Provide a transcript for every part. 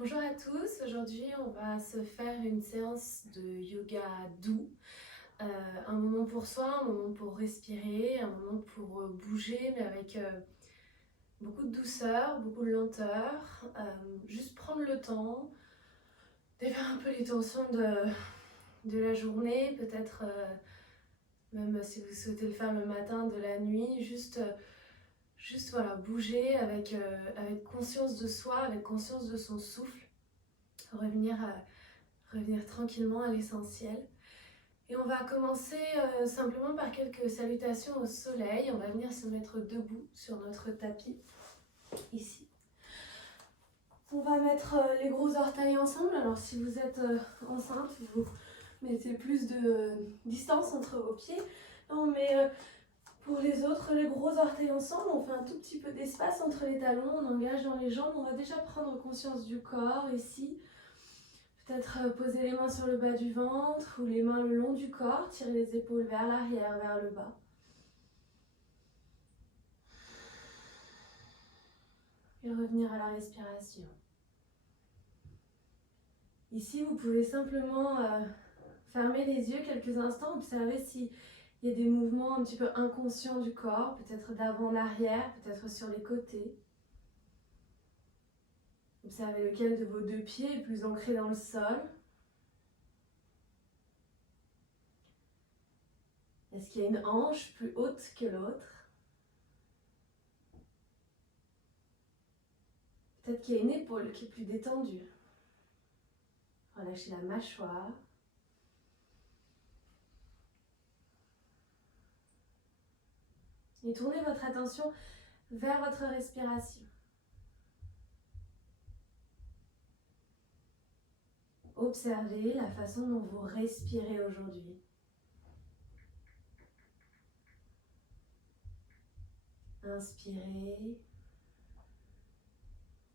Bonjour à tous, aujourd'hui on va se faire une séance de yoga doux, Euh, un moment pour soi, un moment pour respirer, un moment pour bouger mais avec beaucoup de douceur, beaucoup de lenteur, juste prendre le temps, défaire un peu les tensions de la journée, peut-être même si vous souhaitez le faire le matin, de la nuit, juste voilà, bouger avec conscience de soi, avec conscience de son souffle, revenir tranquillement à l'essentiel. Et on va commencer simplement par quelques salutations au soleil. On va venir se mettre debout sur notre tapis, ici. On va mettre les gros orteils ensemble. Alors si vous êtes enceinte, vous mettez plus de distance entre vos pieds. On met pour les autres les gros orteils ensemble. On fait un tout petit peu d'espace entre les talons. On engage dans les jambes. On va déjà prendre conscience du corps ici. Peut-être poser les mains sur le bas du ventre ou les mains le long du corps, tirer les épaules vers l'arrière, vers le bas. Et revenir à la respiration. Ici, vous pouvez simplement fermer les yeux quelques instants, observer s'il y a des mouvements un petit peu inconscients du corps, peut-être d'avant en arrière, peut-être sur les côtés. Observez lequel de vos deux pieds est plus ancré dans le sol. Est-ce qu'il y a une hanche plus haute que l'autre? Peut-être qu'il y a une épaule qui est plus détendue. Relâchez la mâchoire. Et tournez votre attention vers votre respiration. Observez la façon dont vous respirez aujourd'hui. Inspirez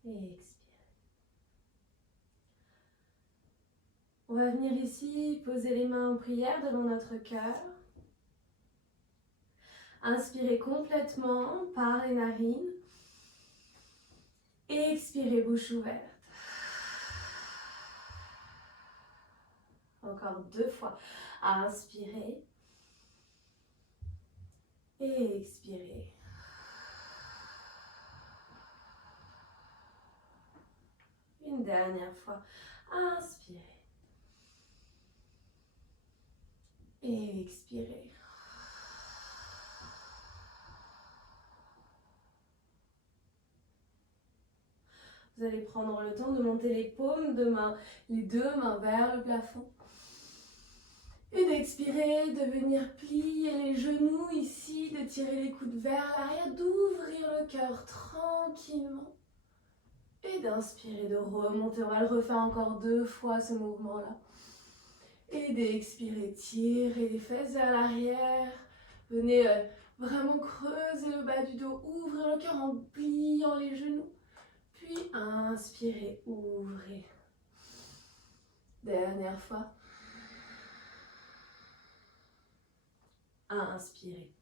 et expirez. On va venir ici poser les mains en prière devant notre cœur. Inspirez complètement par les narines. Et expirez bouche ouverte. Encore 2 fois. Inspirez. Et expirez. Une dernière fois. Inspirez. Et expirez. Vous allez prendre le temps de monter les paumes de main, les deux mains vers le plafond. Et d'expirer, de venir plier les genoux ici, de tirer les coudes vers l'arrière, d'ouvrir le cœur tranquillement. Et d'inspirer, de remonter. On va le refaire encore 2 fois ce mouvement-là. Et d'expirer, tirez les fesses vers l'arrière. Venez vraiment creuser le bas du dos, ouvrir le cœur en pliant les genoux. Puis inspirez, ouvrez. Dernière fois. Inspirez.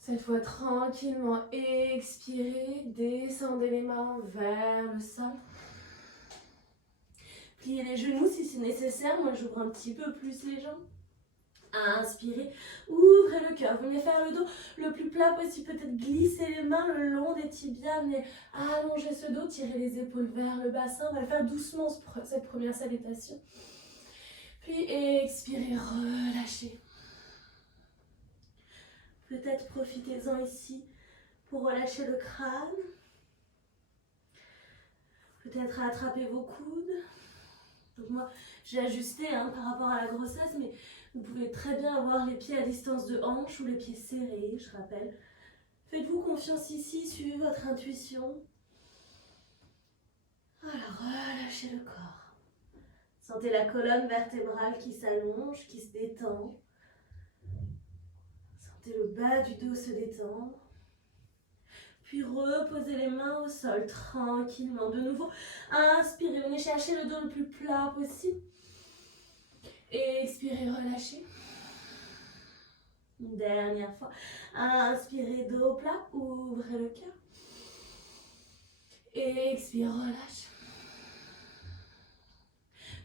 Cette fois tranquillement, expirez, descendez les mains vers le sol. Pliez les genoux si c'est nécessaire, moi j'ouvre un petit peu plus les jambes. Inspirez, ouvrez le cœur, venez faire le dos le plus plat possible, peut-être glisser les mains le long des tibias, venez allonger ce dos, tirez les épaules vers le bassin, on va le faire doucement cette première salutation. Puis expirez, relâchez. Peut-être profitez-en ici pour relâcher le crâne. Peut-être attraper vos coudes. Donc moi, j'ai ajusté par rapport à la grossesse, mais vous pouvez très bien avoir les pieds à distance de hanche ou les pieds serrés, je rappelle. Faites-vous confiance ici, suivez votre intuition. Voilà, relâchez le corps. Sentez la colonne vertébrale qui s'allonge, qui se détend. Sentez le bas du dos se détendre. Puis reposez les mains au sol tranquillement. De nouveau, inspirez, venez chercher le dos le plus plat possible. Et expirez, relâchez. Une dernière fois. Inspirez, dos plat, ouvrez le cœur. Expire, relâche.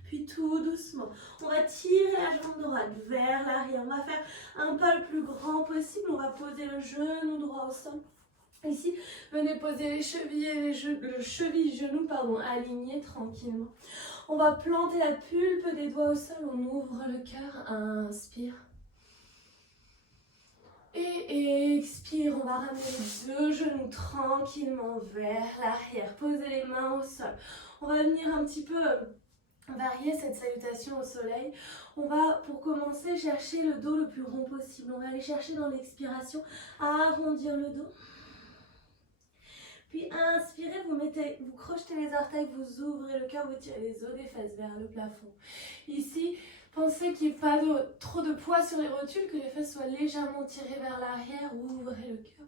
Puis tout doucement, on va tirer la jambe droite vers l'arrière. On va faire un pas le plus grand possible. On va poser le genou droit au sol. Ici, venez poser les chevilles et le cheville-genou, alignés tranquillement. On va planter la pulpe des doigts au sol. On ouvre le cœur. Inspire. Et expire, on va ramener les deux genoux tranquillement vers l'arrière. Posez les mains au sol. On va venir un petit peu varier cette salutation au soleil. On va, pour commencer, chercher le dos le plus rond possible. On va aller chercher dans l'expiration à arrondir le dos. Puis inspirez, vous crochetez les orteils, vous ouvrez le cœur, vous tirez les os des fesses vers le plafond. Ici, pensez qu'il n'y ait pas trop de poids sur les rotules, que les fesses soient légèrement tirées vers l'arrière, ouvrez le cœur.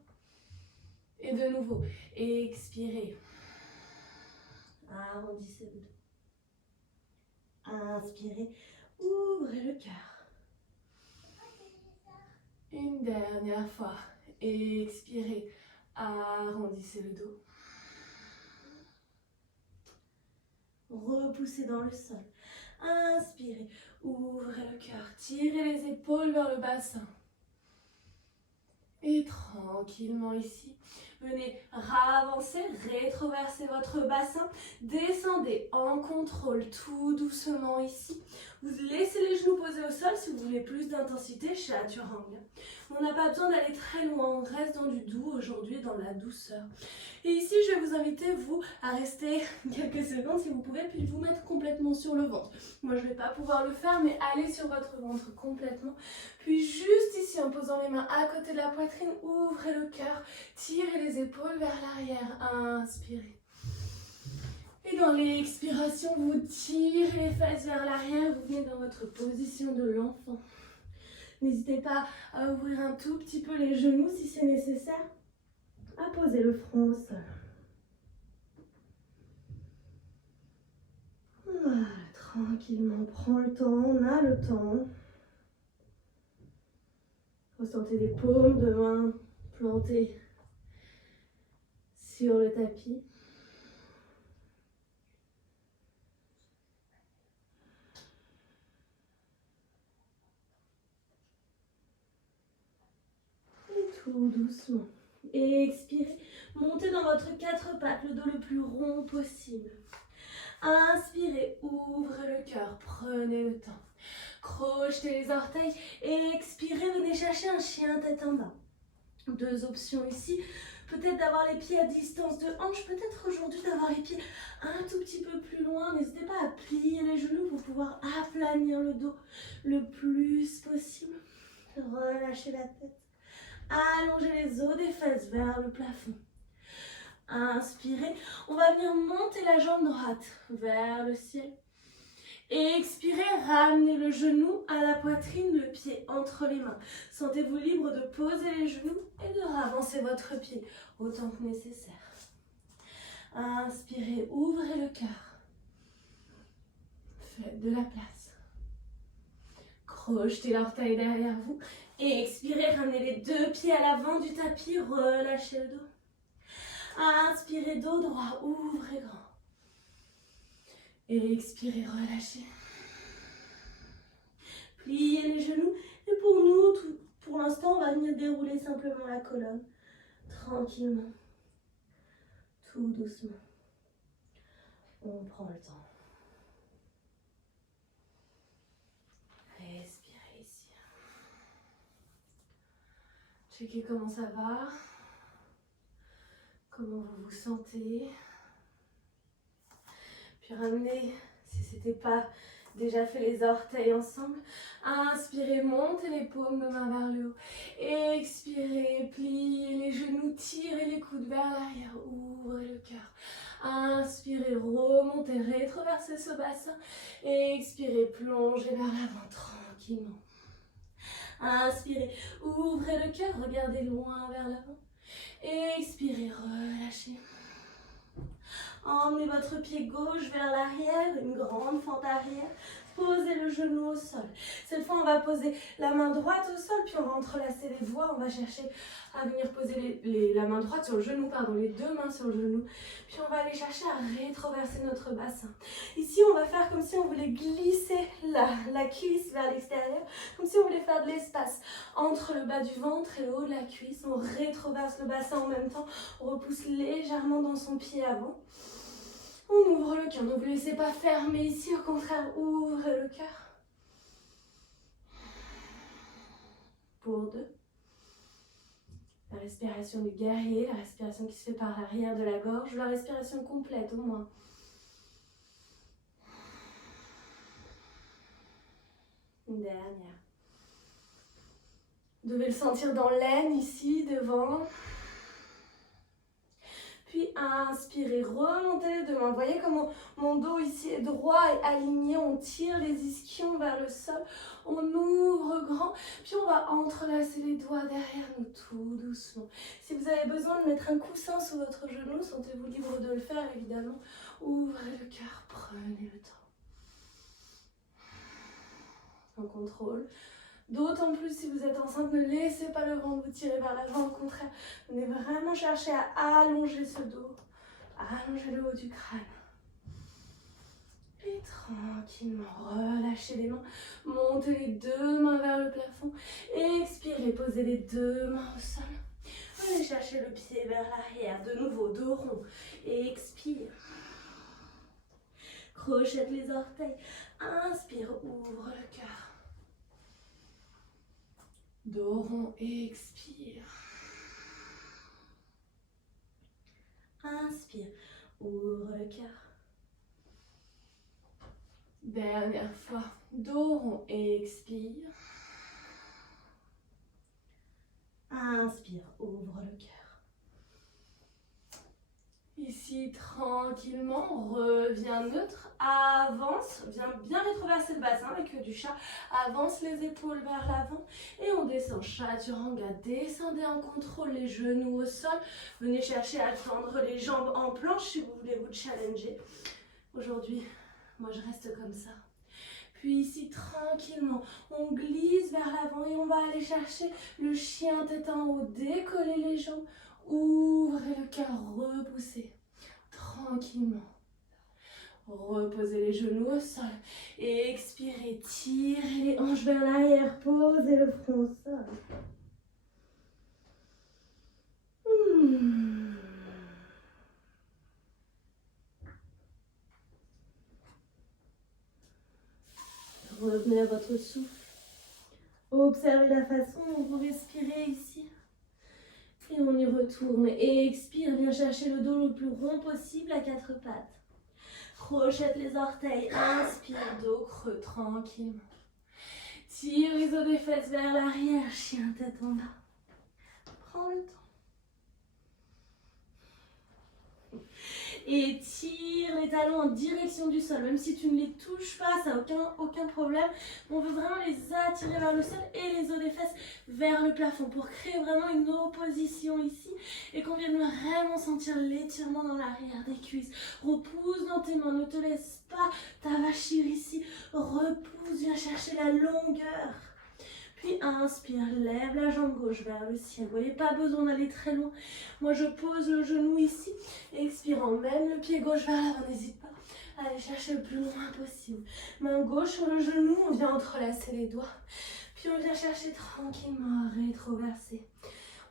Et de nouveau, expirez. Arrondissez le dos. Inspirez, ouvrez le cœur. Une dernière fois, expirez. Arrondissez le dos. Repoussez dans le sol. Inspirez. Ouvrez le cœur. Tirez les épaules vers le bassin. Et tranquillement ici, venez ravancer, rétroverser votre bassin. Descendez en contrôle tout doucement ici. Vous laissez les genoux posés au sol si vous voulez plus d'intensité, chaturanga. On n'a pas besoin d'aller très loin, on reste dans du doux aujourd'hui, dans la douceur. Et ici, je vais vous inviter, vous, à rester quelques secondes si vous pouvez, puis vous mettre complètement sur le ventre. Moi, je ne vais pas pouvoir le faire, mais allez sur votre ventre complètement. Puis juste ici, en posant les mains à côté de la poitrine, ouvrez le cœur, tirez les épaules vers l'arrière, inspirez. Et dans l'expiration, vous tirez les fesses vers l'arrière, vous venez dans votre position de l'enfant. N'hésitez pas à ouvrir un tout petit peu les genoux si c'est nécessaire, à poser le front au sol. Voilà, tranquillement, on prend le temps, on a le temps. Ressentez les paumes de main plantées sur le tapis. Tout doucement. Et expirez. Montez dans votre quatre pattes, le dos le plus rond possible. Inspirez, ouvrez le cœur, prenez le temps. Crochetez les orteils et expirez, venez chercher un chien tête en bas. Deux options ici. Peut-être d'avoir les pieds à distance de hanche, peut-être aujourd'hui d'avoir les pieds un tout petit peu plus loin. N'hésitez pas à plier les genoux pour pouvoir aplanir le dos le plus possible. Relâchez la tête. Allongez les os des fesses vers le plafond. Inspirez, on va venir monter la jambe droite vers le ciel. Et expirez, ramenez le genou à la poitrine, le pied entre les mains. Sentez-vous libre de poser les genoux et de ravancer votre pied autant que nécessaire. Inspirez, ouvrez le cœur. Faites de la place. Crochetez l'orteil derrière vous. Et expirez, ramenez les deux pieds à l'avant du tapis, relâchez le dos. Inspirez, dos droit, ouvrez grand. Et expirez, relâchez. Pliez les genoux. Et pour nous, pour l'instant, on va venir dérouler simplement la colonne. Tranquillement. Tout doucement. On prend le temps. Respirez ici. Checkez comment ça va. Comment vous vous sentez. Puis ramenez, si ce n'était pas déjà fait, les orteils ensemble. Inspirez, montez les paumes de main vers le haut. Expirez, pliez les genoux, tirez les coudes vers l'arrière, ouvrez le cœur. Inspirez, remontez, rétroversez ce bassin. Expirez, plongez vers l'avant tranquillement. Inspirez, ouvrez le cœur, regardez loin vers l'avant. Expirez, relâchez. Emmenez votre pied gauche vers l'arrière, une grande fente arrière. Posez le genou au sol. Cette fois, on va poser la main droite au sol, puis on va entrelacer les doigts. On va chercher à venir poser la main droite sur le genou, les deux mains sur le genou. Puis on va aller chercher à rétroverser notre bassin. Ici, on va faire comme si on voulait glisser la cuisse vers l'extérieur, comme si on voulait faire de l'espace entre le bas du ventre et le haut de la cuisse. On rétroverse le bassin en même temps. On repousse légèrement dans son pied avant. On ouvre le cœur, ne vous laissez pas fermer ici, au contraire, ouvrez le cœur. Pour 2. La respiration du guerrier, la respiration qui se fait par l'arrière de la gorge, la respiration complète au moins. Une dernière. Vous devez le sentir dans l'aine ici, devant. Puis inspirez, remontez les deux mains. Vous voyez comment mon dos ici est droit et aligné. On tire les ischions vers le sol. On ouvre grand. Puis on va entrelacer les doigts derrière nous tout doucement. Si vous avez besoin de mettre un coussin sous votre genou, sentez-vous libre de le faire évidemment. Ouvrez le cœur, prenez le temps. On contrôle. D'autant plus si vous êtes enceinte, ne laissez pas le ventre vous tirer vers l'avant, au contraire, venez vraiment chercher à allonger ce dos, allonger le haut du crâne. Et tranquillement, relâchez les mains, montez les deux mains vers le plafond, expirez, posez les deux mains au sol. Allez chercher le pied vers l'arrière, de nouveau, dos rond, expire. Crochette les orteils, inspire, ouvre le cœur. Dos rond, expire. Inspire, ouvre le cœur. Dernière fois, dos rond, expire. Inspire, ouvre le cœur. Ici, tranquillement, reviens neutre, avance, viens bien rétroverser le bassin avec du chat, avance les épaules vers l'avant et on descend, chaturanga, descendez en contrôle les genoux au sol, venez chercher à tendre les jambes en planche si vous voulez vous challenger. Aujourd'hui, moi je reste comme ça. Puis ici, tranquillement, on glisse vers l'avant et on va aller chercher le chien tête en haut, décoller les jambes. Ouvrez le cœur, repoussez tranquillement. Reposez les genoux au sol. Et expirez, tirez les hanches vers l'arrière, posez le front au sol. Revenez à votre souffle. Observez la façon dont vous respirez ici. Et on y retourne. Et expire, viens chercher le dos le plus rond possible à quatre pattes. Crochette les orteils. Inspire, dos creux, tranquillement. Tire les os des fesses vers l'arrière. Chien tête en bas. Prends le temps. Et tire les talons en direction du sol. Même si tu ne les touches pas, ça n'a aucun problème. On veut vraiment les attirer vers le sol et les os des fesses vers le plafond pour créer vraiment une opposition ici et qu'on vienne vraiment sentir l'étirement dans l'arrière des cuisses. Repousse dans tes mains, ne te laisse pas t'avachir ici. Repousse, viens chercher la longueur. Puis inspire, lève la jambe gauche vers le ciel. Vous voyez, pas besoin d'aller très loin. Moi, je pose le genou ici. Expire, emmène le pied gauche vers l'avant. N'hésite pas à aller chercher le plus loin possible. Main gauche sur le genou, on vient entrelacer les doigts. Puis on vient chercher tranquillement à rétroverser.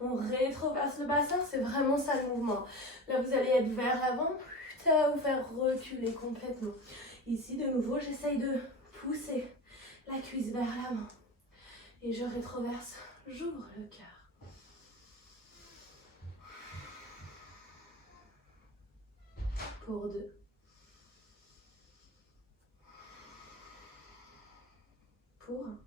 On rétroverse le bassin, c'est vraiment ça le mouvement. Là, vous allez être vers l'avant. Ça va vous faire reculer complètement. Ici, de nouveau, j'essaye de pousser la cuisse vers l'avant. Et je rétroverse, j'ouvre le cœur. Pour 2. Pour 1.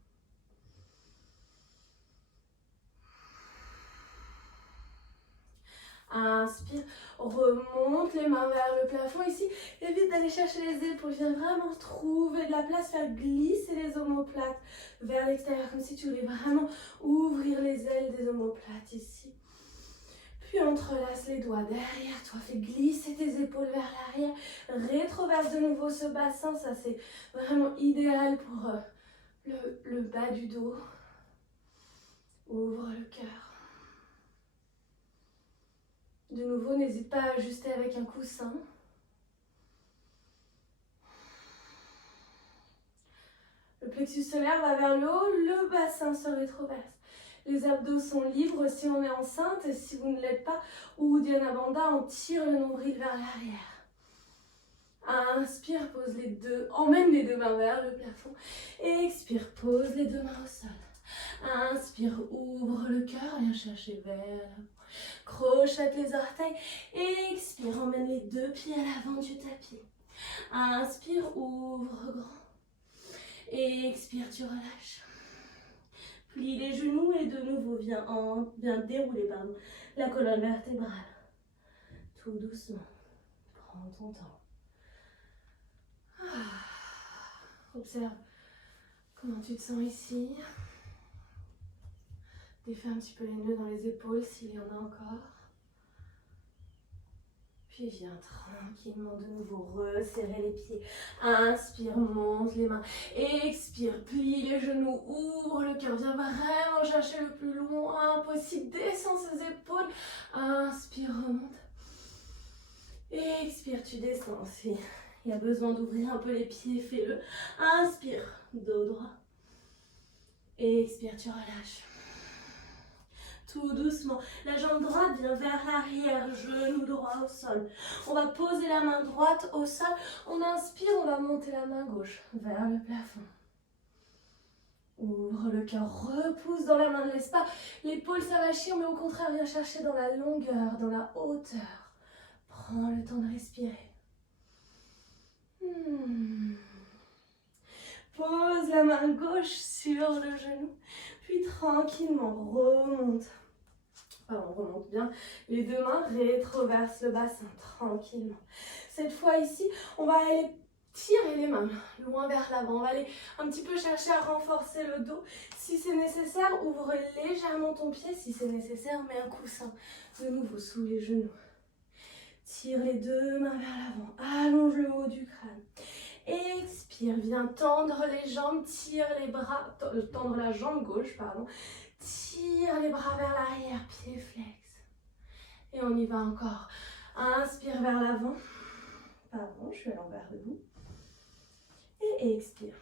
Inspire, remonte les mains vers le plafond ici. Évite d'aller chercher les épaules. Viens vraiment trouver de la place, faire glisser les omoplates vers l'extérieur. Comme si tu voulais vraiment ouvrir les ailes des omoplates ici. Puis entrelace les doigts derrière toi, fais glisser tes épaules vers l'arrière, rétroverse de nouveau ce bassin, ça c'est vraiment idéal pour le bas du dos. Ouvre le cœur. De nouveau, n'hésite pas à ajuster avec un coussin. Le plexus solaire va vers le haut, le bassin se rétroverse. Les abdos sont libres si on est enceinte, et si vous ne l'êtes pas, ou Uddiyana Bandha, on tire le nombril vers l'arrière. Inspire, emmène les deux mains vers le plafond. Expire, pose les deux mains au sol. Inspire, ouvre le cœur, viens chercher vers l'avant. Crochette les orteils. Expire, emmène les deux pieds à l'avant du tapis. Inspire, ouvre grand. Expire, tu relâches. Plie les genoux et de nouveau viens dérouler la colonne vertébrale. Tout doucement. Prends ton temps. Observe comment tu te sens ici. Défais un petit peu les nœuds dans les épaules s'il y en a encore. Puis viens tranquillement de nouveau resserrer les pieds. Inspire, monte les mains. Expire, plie les genoux, ouvre le cœur. Viens vraiment chercher le plus loin possible. Descends ses épaules. Inspire, remonte. Expire, tu descends aussi. Il y a besoin d'ouvrir un peu les pieds, fais-le. Inspire, dos droit. Expire, tu relâches. Tout doucement. La jambe droite vient vers l'arrière, genou droit au sol. On va poser la main droite au sol. On inspire, on va monter la main gauche vers le plafond. Ouvre le cœur, repousse dans la main de l'espace. L'épaule, ça va chier, mais au contraire, viens chercher dans la longueur, dans la hauteur. Prends le temps de respirer. Pose la main gauche sur le genou, puis tranquillement remonte. On remonte bien les deux mains, rétroverse le bassin tranquillement. Cette fois ici, on va aller tirer les mains loin vers l'avant. On va aller un petit peu chercher à renforcer le dos. Si c'est nécessaire, ouvre légèrement ton pied. Si c'est nécessaire, mets un coussin de nouveau sous les genoux. Tire les deux mains vers l'avant. Allonge le haut du crâne. Expire, viens tendre les jambes, tire les bras, tendre la jambe gauche, pardon. Tire les bras vers l'arrière, pied flex. Et on y va encore. Inspire vers l'avant. Pardon, je suis à l'envers de vous. Et expire.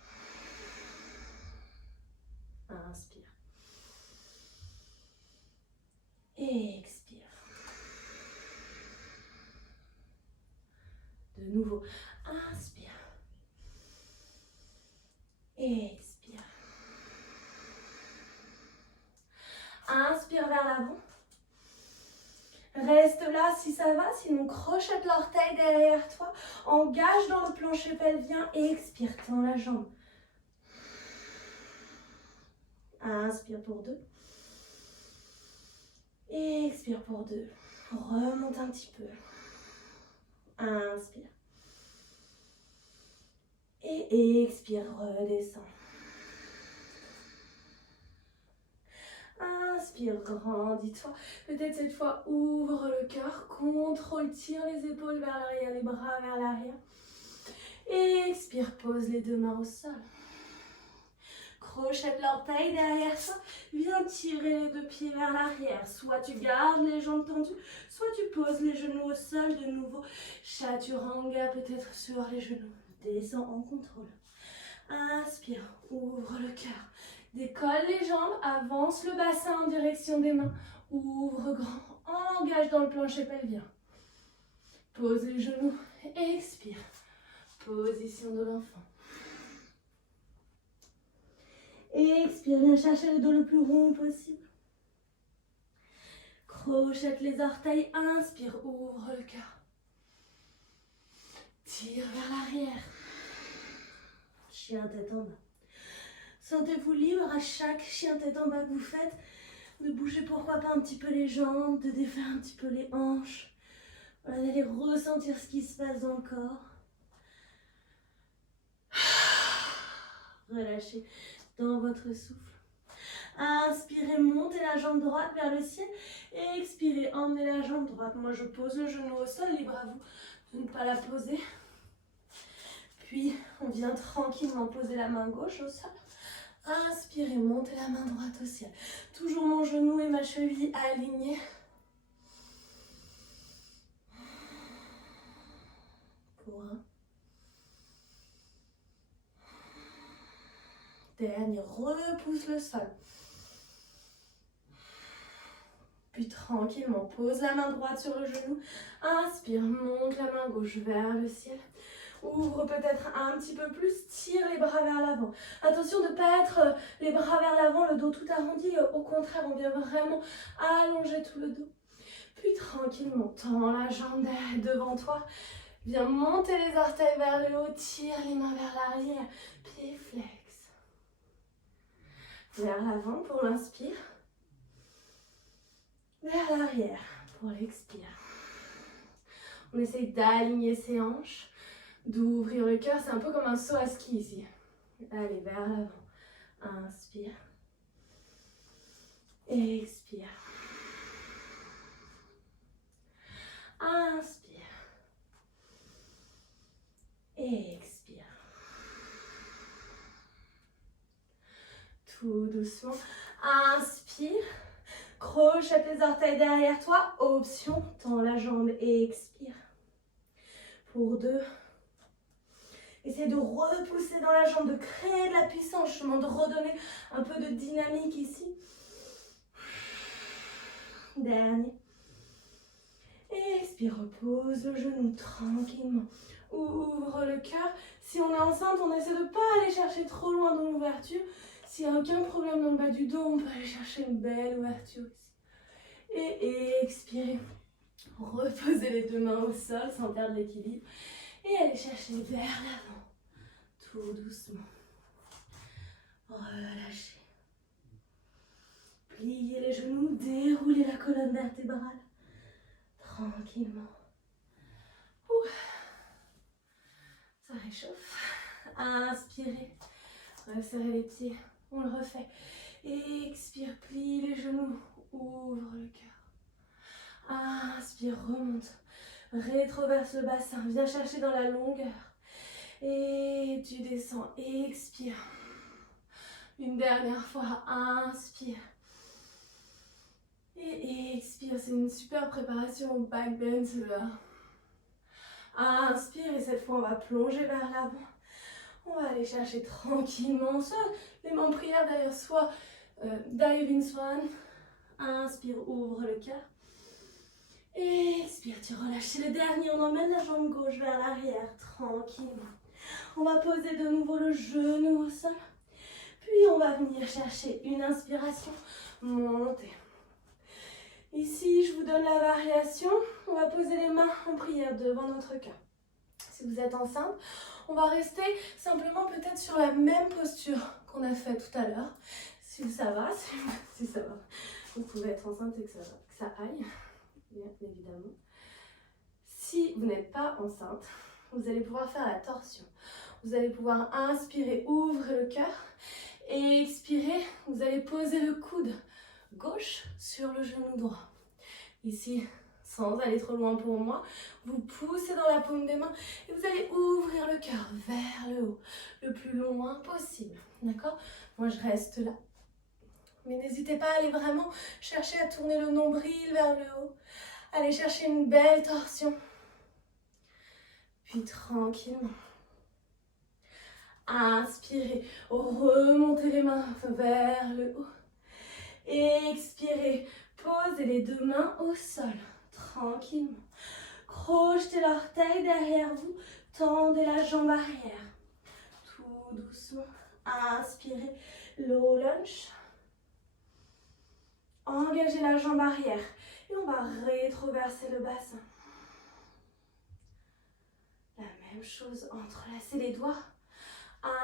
Inspire. Et expire. De nouveau, inspire. Et expire. Inspire vers l'avant. Reste là si ça va, sinon crochette l'orteil derrière toi. Engage dans le plancher pelvien et expire, tends la jambe. Inspire pour 2. Expire pour 2. Remonte un petit peu. Inspire. Et expire, redescends. Inspire, grandis-toi. Peut-être cette fois, ouvre le cœur, contrôle, tire les épaules vers l'arrière, les bras vers l'arrière. Expire, pose les deux mains au sol. Crochette l'orteil derrière toi. Viens tirer les deux pieds vers l'arrière. Soit tu gardes les jambes tendues, soit tu poses les genoux au sol de nouveau. Chaturanga peut-être sur les genoux. Descends en contrôle. Inspire, ouvre le cœur. Décolle les jambes, avance le bassin en direction des mains. Ouvre grand, engage dans le plancher pelvien. Pose les genoux, expire. Position de l'enfant. Expire, viens chercher le dos le plus rond possible. Crochette les orteils, inspire, ouvre le cœur. Tire vers l'arrière. Chien tête en bas. Sentez-vous libre à chaque chien tête en bas que vous faites de bouger pourquoi pas un petit peu les jambes, de défaire un petit peu les hanches. Voilà, d'aller ressentir ce qui se passe dans le corps. Relâchez dans votre souffle. Inspirez, montez la jambe droite vers le ciel. Expirez, emmenez la jambe droite. Moi, je pose le genou au sol, libre à vous de ne pas la poser. Puis, on vient tranquillement poser la main gauche au sol. Inspirez, montez la main droite au ciel. Toujours mon genou et ma cheville alignés. Pour un. Dernier, repousse le sol. Puis tranquillement, pose la main droite sur le genou. Inspire, monte la main gauche vers le ciel. Ouvre peut-être un petit peu plus, tire les bras vers l'avant. Attention de ne pas être les bras vers l'avant, le dos tout arrondi. Au contraire, on vient vraiment allonger tout le dos. Puis tranquillement, tends la jambe devant toi. Viens monter les orteils vers le haut, tire les mains vers l'arrière. Pied flex. Vers l'avant pour l'inspire. Vers l'arrière pour l'expire. On essaye d'aligner ses hanches, d'ouvrir le cœur. C'est un peu comme un saut à ski ici. Allez, vers l'avant. Inspire. Expire. Inspire. Expire. Tout doucement. Inspire. Crochette les orteils derrière toi. Option, tends la jambe et expire. Pour 2. Essaye de repousser dans la jambe, de créer de la puissance, justement de redonner un peu de dynamique ici. Dernier. Expire, repose le genou tranquillement. Ouvre le cœur. Si on est enceinte, on essaie de ne pas aller chercher trop loin dans l'ouverture. S'il n'y a aucun problème dans le bas du dos, on peut aller chercher une belle ouverture ici. Et expirez. Reposez les deux mains au sol sans perdre l'équilibre. Et allez chercher vers l'avant. Tout doucement. Relâchez. Pliez les genoux, déroulez la colonne vertébrale. Tranquillement. Ouh. Ça réchauffe. Inspirez. Resserrez les pieds. On le refait. Expire, plie les genoux. Ouvre le cœur. Inspire, remonte. Rétroverse le bassin. Viens chercher dans la longueur. Et tu descends. Expire. Une dernière fois. Inspire. Et expire. C'est une super préparation au back bend, celui-là. Inspire. Et cette fois, on va plonger vers l'avant. On va aller chercher tranquillement. Soit les mains en prière derrière soi. Diving Swan. Inspire, ouvre le cœur. Expire, tu relâches. C'est le dernier. On emmène la jambe gauche vers l'arrière, tranquillement. On va poser de nouveau le genou au sol. Puis on va venir chercher une inspiration. Monter. Ici, je vous donne la variation. On va poser les mains en prière devant notre cœur. Si vous êtes enceinte, on va rester simplement peut-être sur la même posture qu'on a fait tout à l'heure. Si ça va, si ça va. Vous pouvez être enceinte et que ça aille, bien évidemment. Si vous n'êtes pas enceinte, vous allez pouvoir faire la torsion. Vous allez pouvoir inspirer, ouvrir le cœur. Et expirer, vous allez poser le coude gauche sur le genou droit. Ici, sans aller trop loin pour moi, vous poussez dans la paume des mains et vous allez ouvrir le cœur vers le haut, le plus loin possible. D'accord? Moi, je reste là. Mais n'hésitez pas à aller vraiment chercher à tourner le nombril vers le haut. Allez chercher une belle torsion. Puis tranquillement. Inspirez, remontez les mains vers le haut. Expirez, posez les deux mains au sol, tranquillement. Crochetez l'orteil derrière vous, tendez la jambe arrière. Tout doucement, inspirez, low lunge. Engagez la jambe arrière et on va rétroverser le bassin. La même chose, entrelacez les doigts.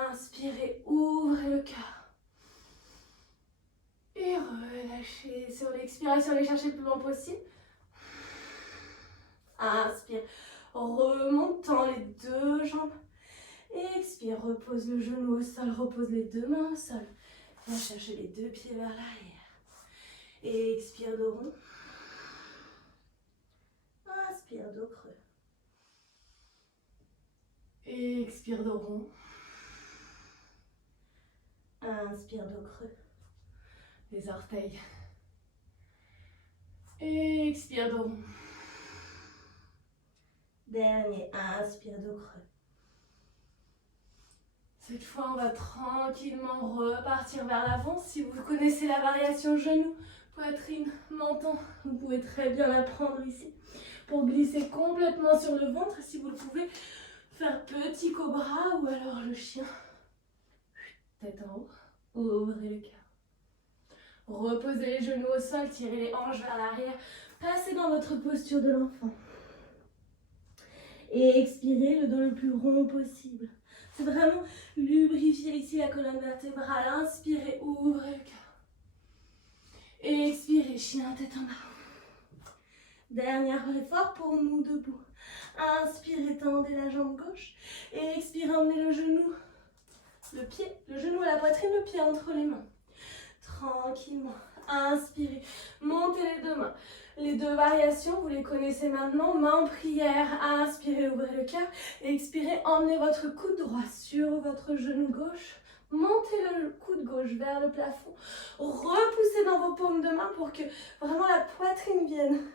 Inspirez, ouvrez le cœur. Et relâchez sur l'expiration, allez chercher le plus loin possible. Inspire, remontant les deux jambes. Expire, repose le genou au sol, repose les deux mains au sol. On va chercher les deux pieds vers l'arrière. Et expire dos rond. Inspire dos creux. Et expire dos rond. Inspire dos creux. Les orteils. Et expire dos rond. Dernier, inspire dos creux. Cette fois, on va tranquillement repartir vers l'avant. Si vous connaissez la variation genou, poitrine, menton, vous pouvez très bien la prendre ici pour glisser complètement sur le ventre. Si vous le pouvez, faire petit cobra ou alors le chien. Tête en haut, ouvrez le cœur. Reposez les genoux au sol, tirez les hanches vers l'arrière. Passez dans votre posture de l'enfant. Et expirez le dos le plus rond possible. C'est vraiment lubrifier ici la colonne vertébrale. Inspirez, ouvrez le cœur. Et expirez, chien, tête en bas. Dernier effort pour nous debout. Inspirez, tendez la jambe gauche. Et expirez, emmenez le genou, le genou à la poitrine, le pied entre les mains. Tranquillement. Inspirez, montez les deux mains. Les deux variations, vous les connaissez maintenant. Main en prière, inspirez, ouvrez le cœur. Et expirez, emmenez votre coude droit sur votre genou gauche. Montez le coude gauche vers le plafond. Repoussez dans vos paumes de main pour que vraiment la poitrine vienne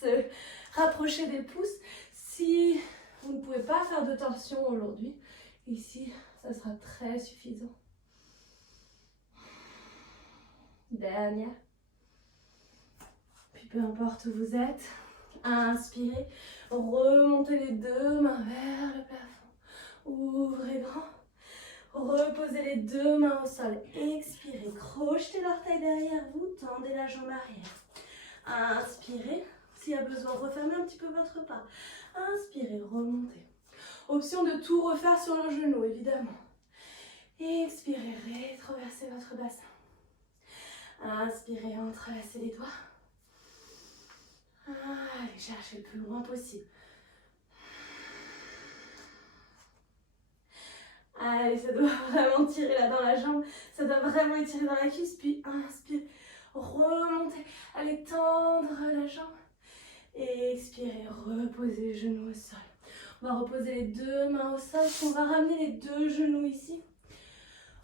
se rapprocher des pouces. Si vous ne pouvez pas faire de torsion aujourd'hui, ici, ça sera très suffisant. Dernière. Puis peu importe où vous êtes, inspirez, remontez les deux mains vers le plafond. Ouvrez grand. Reposez les deux mains au sol. Expirez, crochetez l'orteil derrière vous, tendez la jambe arrière. Inspirez, s'il y a besoin, refermez un petit peu votre pas. Inspirez, remontez. Option de tout refaire sur le genou, évidemment. Expirez, rétroversez votre bassin. Inspirez, entrelacez les doigts. Allez, cherchez le plus loin possible. Allez, ça doit vraiment tirer là dans la jambe. Ça doit vraiment étirer dans la cuisse. Puis inspirez, remontez. Allez, tendre la jambe. Et expirez, reposez les genoux au sol. On va reposer les deux mains au sol. On va ramener les deux genoux ici.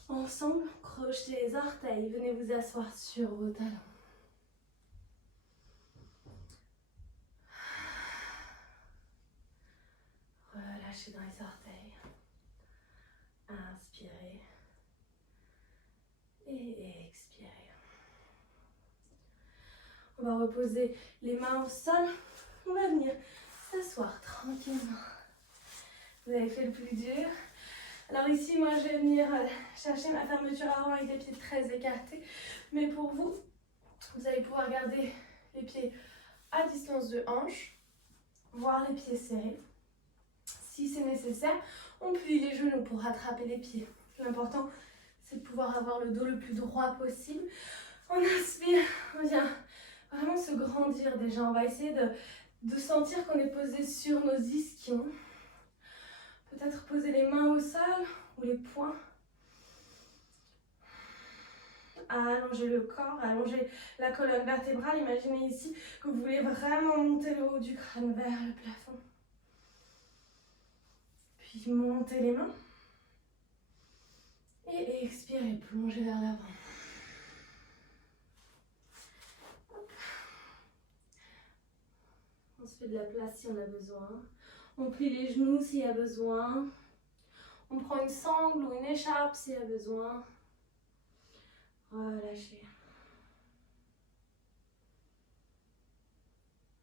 Ensemble, crochetez les orteils. Venez vous asseoir sur vos talons. Relâchez dans les orteils. Inspirez. Et expirez. On va reposer les mains au sol. On va venir s'asseoir tranquillement. Vous avez fait le plus dur. Alors ici, moi, je vais venir chercher ma fermeture avant avec les pieds très écartés. Mais pour vous, vous allez pouvoir garder les pieds à distance de hanche, voire les pieds serrés. Si c'est nécessaire, on plie les genoux pour rattraper les pieds. L'important, c'est de pouvoir avoir le dos le plus droit possible. On inspire, on vient vraiment se grandir déjà. On va essayer de sentir qu'on est posé sur nos ischions. Peut-être poser les mains au sol ou les poings. Allongez le corps, allongez la colonne vertébrale. Imaginez ici que vous voulez vraiment monter le haut du crâne vers le plafond. Puis montez les mains. Et expirez, plongez vers l'avant. On se fait de la place si on a besoin. On plie les genoux s'il y a besoin. On prend une sangle ou une écharpe s'il y a besoin. Relâchez.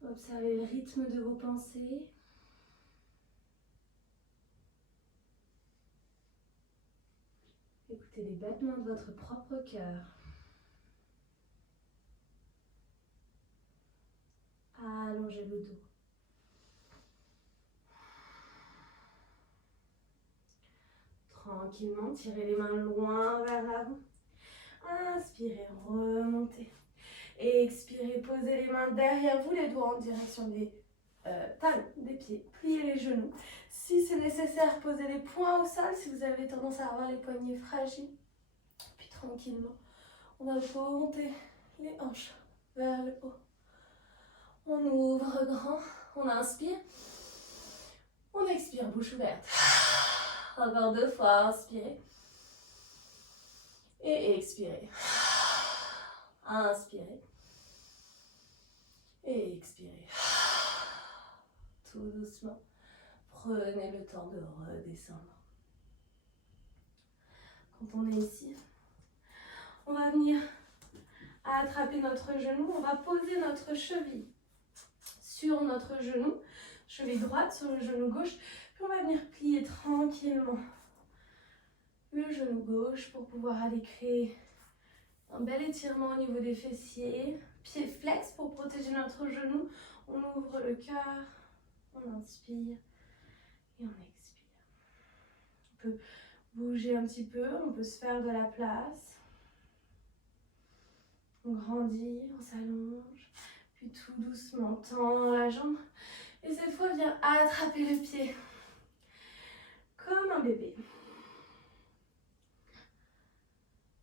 Observez le rythme de vos pensées. Écoutez les battements de votre propre cœur. Allongez le dos. Tranquillement, tirez les mains loin vers l'avant. Inspirez, remontez. Expirez, posez les mains derrière vous, les doigts en direction des talons, des pieds. Pliez les genoux. Si c'est nécessaire, posez les poings au sol si vous avez tendance à avoir les poignets fragiles. Puis tranquillement. On va monter les hanches vers le haut. On ouvre grand, on inspire. On expire, bouche ouverte. Encore 2 fois, inspirez. Et expirez. Inspirez. Et expirez. Tout doucement. Prenez le temps de redescendre. Quand on est ici, on va venir attraper notre genou. On va poser notre cheville sur notre genou. Cheville droite sur le genou gauche. Puis on va venir plier tranquillement le genou gauche pour pouvoir aller créer un bel étirement au niveau des fessiers. Pied flex pour protéger notre genou. On ouvre le cœur. On inspire et on expire. On peut bouger un petit peu. On peut se faire de la place. On grandit, on s'allonge. Puis tout doucement, on tend la jambe. Et cette fois, viens attraper le pied. Comme un bébé.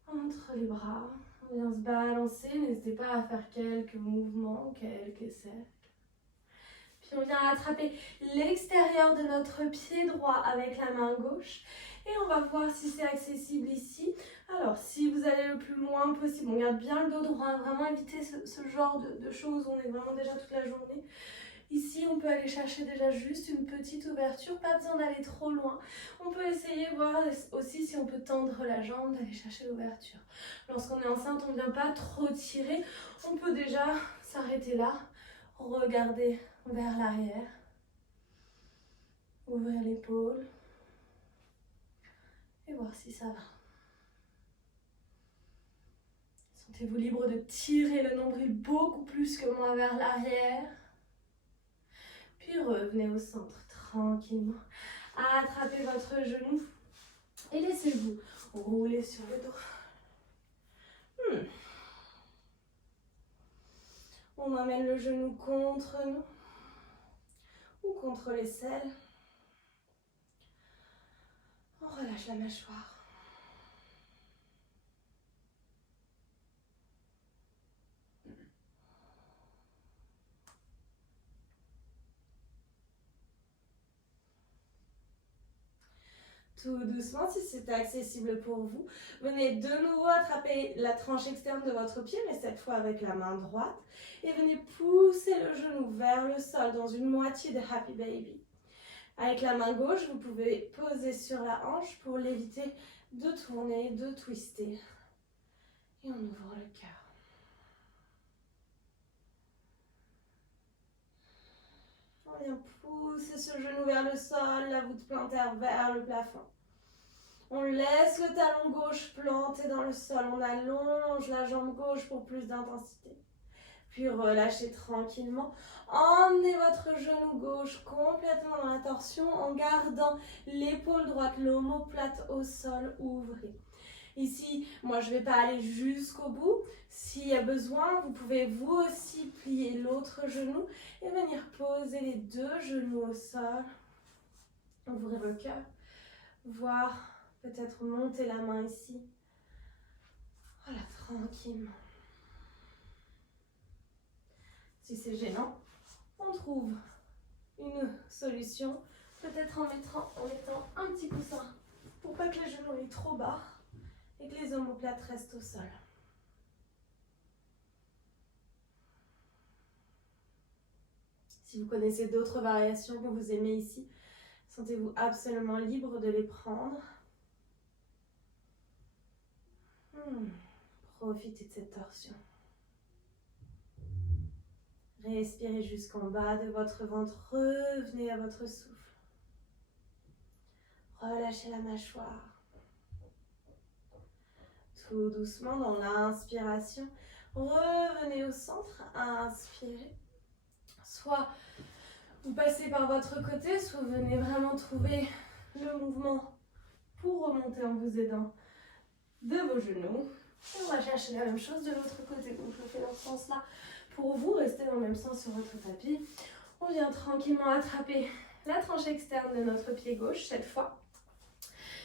Entre les bras. On vient se balancer. N'hésitez pas à faire quelques mouvements, quelques cercles. Puis on vient attraper l'extérieur de notre pied droit avec la main gauche. Et on va voir si c'est accessible ici. Alors, si vous allez le plus loin possible, on garde bien le dos droit. Vraiment éviter ce genre de choses. On est vraiment déjà toute la journée. Ici, on peut aller chercher déjà juste une petite ouverture. Pas besoin d'aller trop loin. On peut essayer voir aussi si on peut tendre la jambe, d'aller chercher l'ouverture. Lorsqu'on est enceinte, on ne vient pas trop tirer. On peut déjà s'arrêter là. Regarder vers l'arrière. Ouvrir l'épaule. Et voir si ça va. Sentez-vous libre de tirer le nombril beaucoup plus que moi vers l'arrière. Puis revenez au centre tranquillement. Attrapez votre genou et laissez-vous rouler sur le dos. On emmène le genou contre nous ou contre l'aisselle. On relâche la mâchoire. Tout doucement, si c'est accessible pour vous, venez de nouveau attraper la tranche externe de votre pied, mais cette fois avec la main droite. Et venez pousser le genou vers le sol dans une moitié de Happy Baby. Avec la main gauche, vous pouvez poser sur la hanche pour l'éviter de tourner, de twister. Et on ouvre le cœur. On vient pousser ce genou vers le sol, la voûte plantaire vers le plafond. On laisse le talon gauche planté dans le sol. On allonge la jambe gauche pour plus d'intensité. Puis relâchez tranquillement. Emmenez votre genou gauche complètement dans la torsion en gardant l'épaule droite, l'omoplate au sol, ouvrez. Ici, moi je ne vais pas aller jusqu'au bout. S'il y a besoin, vous pouvez vous aussi plier l'autre genou et venir poser les 2 genoux au sol. Ouvrez le cœur. Voire peut-être monter la main ici. Voilà, tranquillement. Si c'est gênant, on trouve une solution. Peut-être en mettant un petit coussin pour pas que les genoux aillent trop bas et que les omoplates restent au sol. Si vous connaissez d'autres variations que vous aimez ici, sentez-vous absolument libre de les prendre. Profitez de cette torsion. Respirez jusqu'en bas de votre ventre. Revenez à votre souffle. Relâchez la mâchoire. Tout doucement dans l'inspiration. Revenez au centre. Inspirez. Soit vous passez par votre côté, soit vous venez vraiment trouver le mouvement pour remonter en vous aidant de vos genoux. Et on va chercher la même chose de l'autre côté. Donc je fais dans ce sens-là pour vous. Restez dans le même sens sur votre tapis. On vient tranquillement attraper la tranche externe de notre pied gauche cette fois.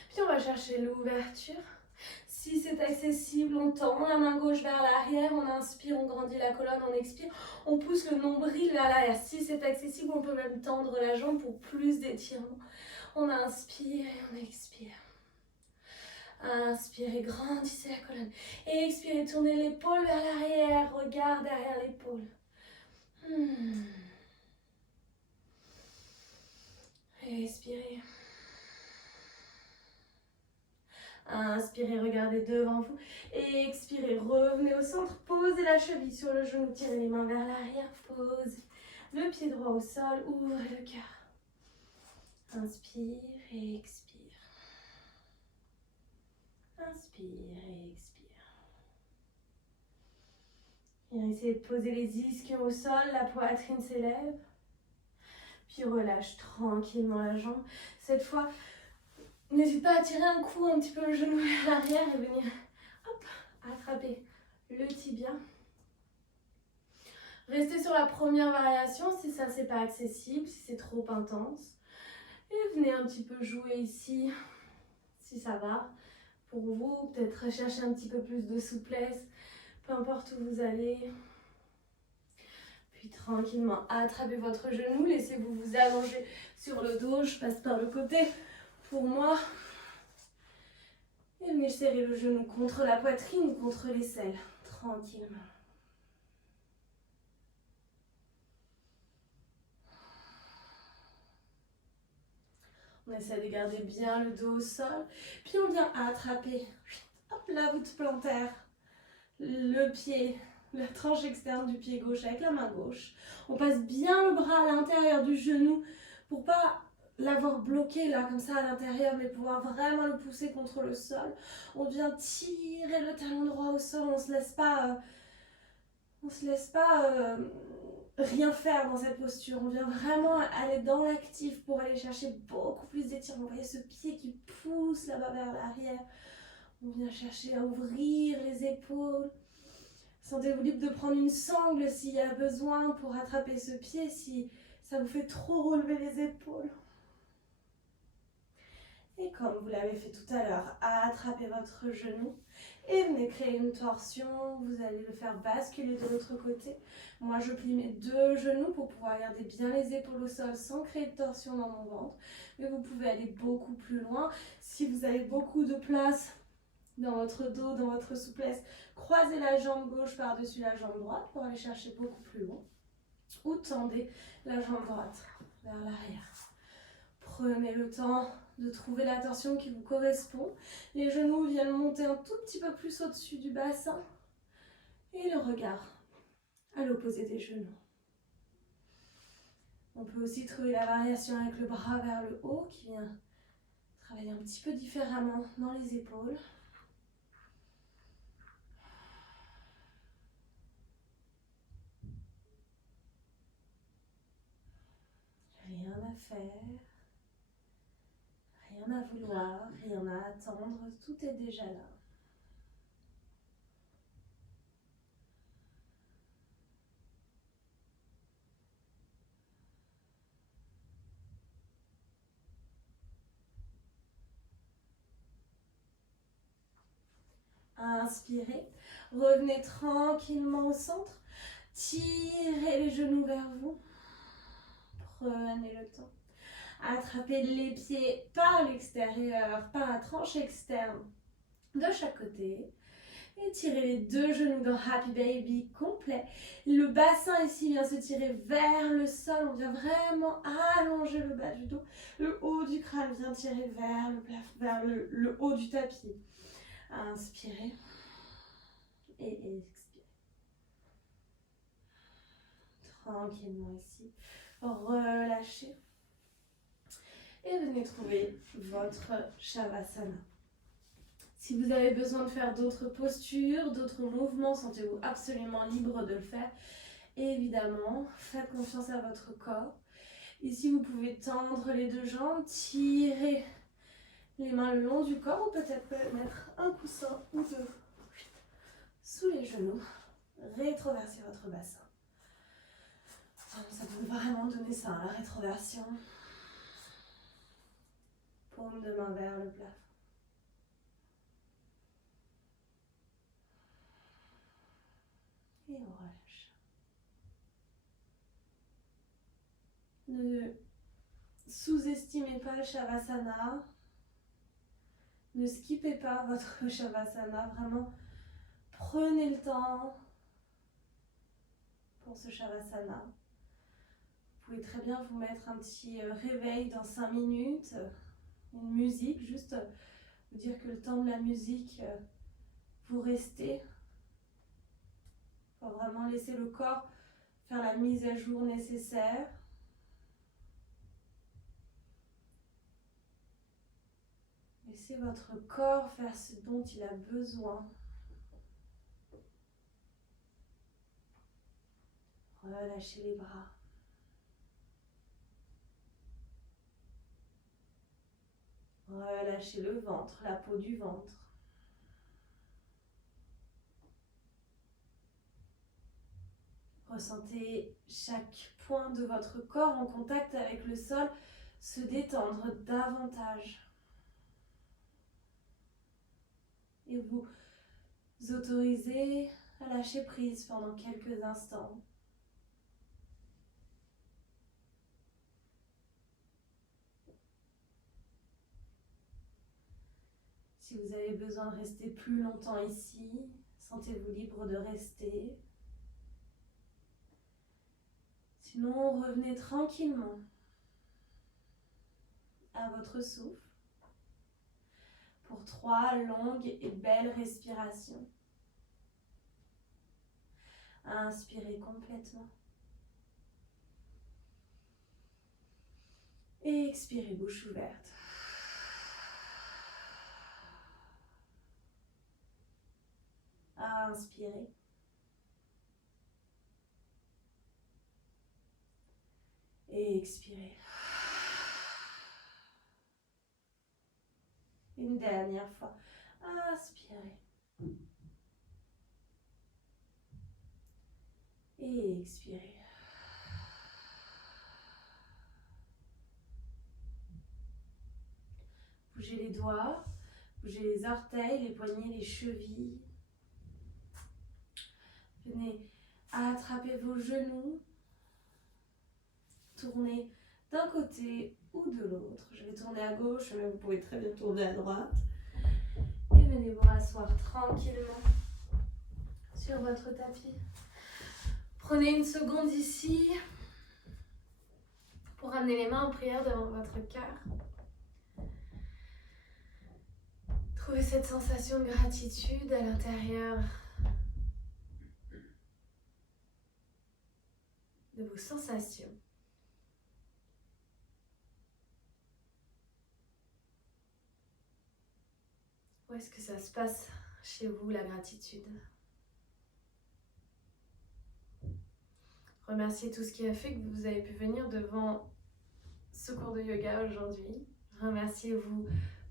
Puis on va chercher l'ouverture. Si Si c'est accessible, on tend la main gauche vers l'arrière, on inspire, on grandit la colonne, on expire, on pousse le nombril vers l'arrière. Si c'est accessible, on peut même tendre la jambe pour plus d'étirement. On inspire et on expire. Inspirez, grandissez la colonne. Et expirez, tournez l'épaule vers l'arrière, regard derrière l'épaule. Expirez. Inspirez, regardez devant vous. Et expirez, revenez au centre. Posez la cheville sur le genou, tirez les mains vers l'arrière. Posez le pied droit au sol, ouvrez le cœur. Inspire et expire. Inspire et expire. Et essayez de poser les ischions au sol, la poitrine s'élève. Puis relâche tranquillement la jambe. Cette fois, n'hésite pas à tirer un coup un petit peu le genou vers l'arrière et venir attraper le tibia. Restez sur la première variation si ça c'est pas accessible, si c'est trop intense. Et venez un petit peu jouer ici, si ça va pour vous. Peut-être rechercher un petit peu plus de souplesse, peu importe où vous allez. Puis tranquillement, attrapez votre genou, laissez-vous vous allonger sur le dos. Je passe par le côté pour moi. Et venez serrer le genou contre la poitrine ou contre l'aisselle, tranquillement. On essaie de garder bien le dos au sol. Puis on vient attraper la voûte plantaire, le pied, la tranche externe du pied gauche avec la main gauche. On passe bien le bras à l'intérieur du genou pour pas l'avoir bloqué là comme ça à l'intérieur, mais pouvoir vraiment le pousser contre le sol. On vient tirer le talon droit au sol, on se laisse pas rien faire dans cette posture. On vient vraiment aller dans l'actif pour aller chercher beaucoup plus d'étirement. Vous voyez ce pied qui pousse là-bas vers l'arrière. On vient chercher à ouvrir les épaules. Sentez-vous libre de prendre une sangle s'il y a besoin pour attraper ce pied, si ça vous fait trop relever les épaules. Et comme vous l'avez fait tout à l'heure, attrapez votre genou et venez créer une torsion. Vous allez le faire basculer de l'autre côté. Moi, je plie mes deux genoux pour pouvoir garder bien les épaules au sol sans créer de torsion dans mon ventre. Mais vous pouvez aller beaucoup plus loin. Si vous avez beaucoup de place dans votre dos, dans votre souplesse, croisez la jambe gauche par-dessus la jambe droite pour aller chercher beaucoup plus loin. Ou tendez la jambe droite vers l'arrière. Prenez le temps de trouver la torsion qui vous correspond. Les genoux viennent monter un tout petit peu plus au-dessus du bassin. Et le regard à l'opposé des genoux. On peut aussi trouver la variation avec le bras vers le haut qui vient travailler un petit peu différemment dans les épaules. Rien à faire. Rien à vouloir, rien à attendre, tout est déjà là. Inspirez, revenez tranquillement au centre, tirez les genoux vers vous, prenez le temps. Attrapez les pieds par l'extérieur, par la tranche externe de chaque côté. Et tirez les deux genoux dans Happy Baby complet. Le bassin ici vient se tirer vers le sol. On vient vraiment allonger le bas du dos. Le haut du crâne vient tirer vers le plafond, vers le haut du tapis. Inspirez et expirez. Tranquillement ici. Relâchez. Et venez trouver votre Shavasana. Si vous avez besoin de faire d'autres postures, d'autres mouvements, sentez-vous absolument libre de le faire. Et évidemment, faites confiance à votre corps. Ici, vous pouvez tendre les deux jambes, tirer les mains le long du corps ou peut-être mettre un coussin ou deux sous les genoux. Rétroversez votre bassin. Ça peut vraiment donner ça, la rétroversion. Paume de main vers le plafond. Et on relâche. Ne sous-estimez pas le Shavasana. Ne skippez pas votre Shavasana. Vraiment, prenez le temps pour ce Shavasana. Vous pouvez très bien vous mettre un petit réveil dans 5 minutes. Une musique, juste vous dire que le temps de la musique, vous restez. Il faut vraiment laisser le corps faire la mise à jour nécessaire. Laissez votre corps faire ce dont il a besoin. Relâchez les bras. Relâchez le ventre, la peau du ventre. Ressentez chaque point de votre corps en contact avec le sol se détendre davantage. Et vous autorisez à lâcher prise pendant quelques instants. Si vous avez besoin de rester plus longtemps ici, sentez-vous libre de rester. Sinon, revenez tranquillement à votre souffle pour 3 longues et belles respirations. Inspirez complètement. Et expirez bouche ouverte. Inspirez. Et expirez. Une dernière fois. Inspirez. Et expirez. Bougez les doigts, bougez les orteils, les poignets, les chevilles. Venez attraper vos genoux. Tournez d'un côté ou de l'autre. Je vais tourner à gauche, mais vous pouvez très bien tourner à droite. Et venez vous rasseoir tranquillement sur votre tapis. Prenez une seconde ici pour ramener les mains en prière devant votre cœur. Trouvez cette sensation de gratitude à l'intérieur de vos sensations. Où est-ce que ça se passe chez vous, la gratitude? Remerciez tout ce qui a fait que vous avez pu venir devant ce cours de yoga aujourd'hui. Remerciez-vous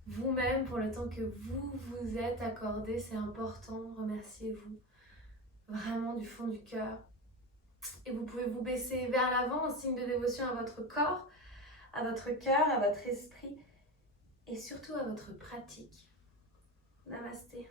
vous-même pour le temps que vous vous êtes accordé, c'est important. Remerciez-vous vraiment du fond du cœur. Et vous pouvez vous baisser vers l'avant en signe de dévotion à votre corps, à votre cœur, à votre esprit et surtout à votre pratique. Namasté.